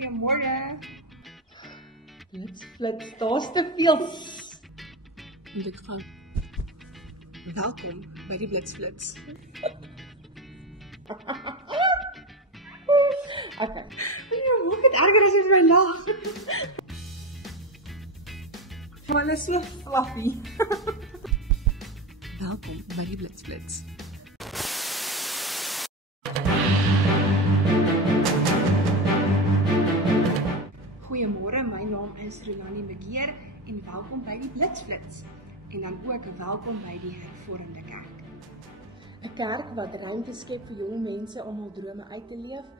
Goeiemôre. Blitsflits, daar's te veel. Moet ek gaan. Welkom by die Blitsflits. Okay. Hoe het erger as met my lag? Hulle is so fluffy. Welkom by die Blitsflits. Goeiemôre, my naam is Rolani Begeer en welkom by die Blitsflits. En dan ook welkom by die Hervormde Kerk. 'n Kerk wat ruimte skep vir jong mense om hul drome uit te leef.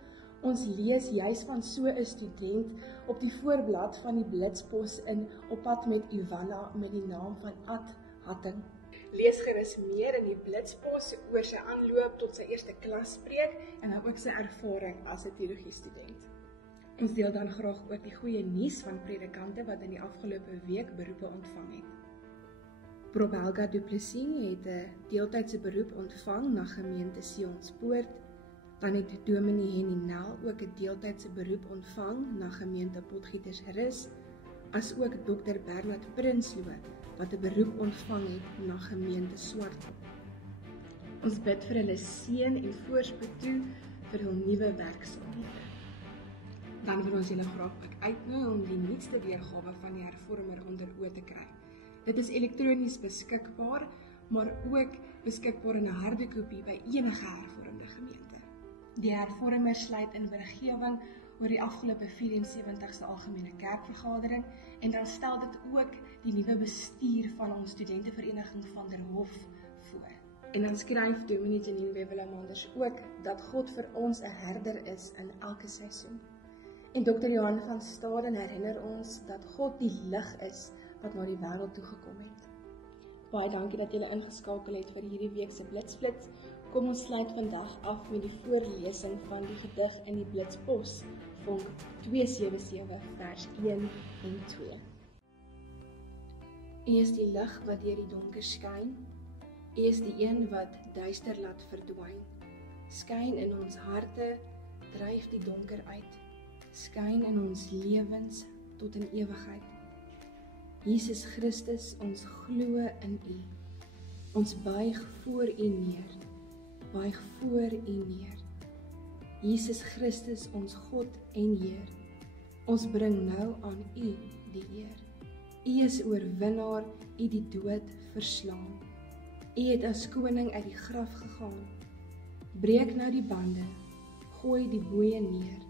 Ons lees juis van so 'n student op die voorblad van die Blitspos in Op pad met Ivanna met die naam van Ad Hatting. Lees gerus meer in die Blitspos oor sy aanloop tot sy eerste klaspreek en dan ook sy ervaring as 'n teologiestudent. Ons deel dan graag ook die goeie nuus van predikante wat in die afgelope week beroepe ontvang het. Prof Helga Du Plessis het 'n deeltydse beroep ontvang na gemeente Sionspoort. Dan het Dominee Henny Nel ook 'n deeltydse beroep ontvang na gemeente Potgietersrus, as ook Dr. Bernard Prinsloo wat 'n beroep ontvang het na gemeente Swartkop. Ons bid vir hulle seën en voorspoed toe vir hul nuwe werksaamhede. Dan wil ons julle graag ook uitnooi om die nuutste weergawe van die Hervormer onder oë te kry. Dit is elektronies beskikbaar, maar ook beskikbaar in 'n harde kopie by enige hervormde gemeente. Die Hervormer sluit in weergewing oor die afgelope 74ste algemene kerkvergadering en dan stel dit ook die nuwe bestuur van ons studentevereniging van der Hof voor. En dan skryf Dominee Janine Webelemanders ook dat God vir ons 'n herder is in elke seisoen. En Dr. Johan van Staden herinner ons dat God die lig is wat na die wêreld toe gekom het. Baie dankie dat julle ingeskakel het vir hierdie week se Blitsflits. Kom ons sluit vandag af met die voorlesing van die gedig in die Blitspos, Vonk 277 vers 1 en 2. U is die lig wat deur die donker skyn. U is die een wat duister laat verdwyn. Skyn in ons harte, dryf die donker uit. Skyn in ons lewens tot in ewigheid. Jesus Christus, ons glo in U. Ons buig voor U neer. Buig voor U neer. Jesus Christus, ons God en Heer. Ons bring nou aan U die eer. U is oorwinnaar, U die dood verslaan. U het as koning uit die graf gegaan. Breek nou die bande, gooi die boeye neer.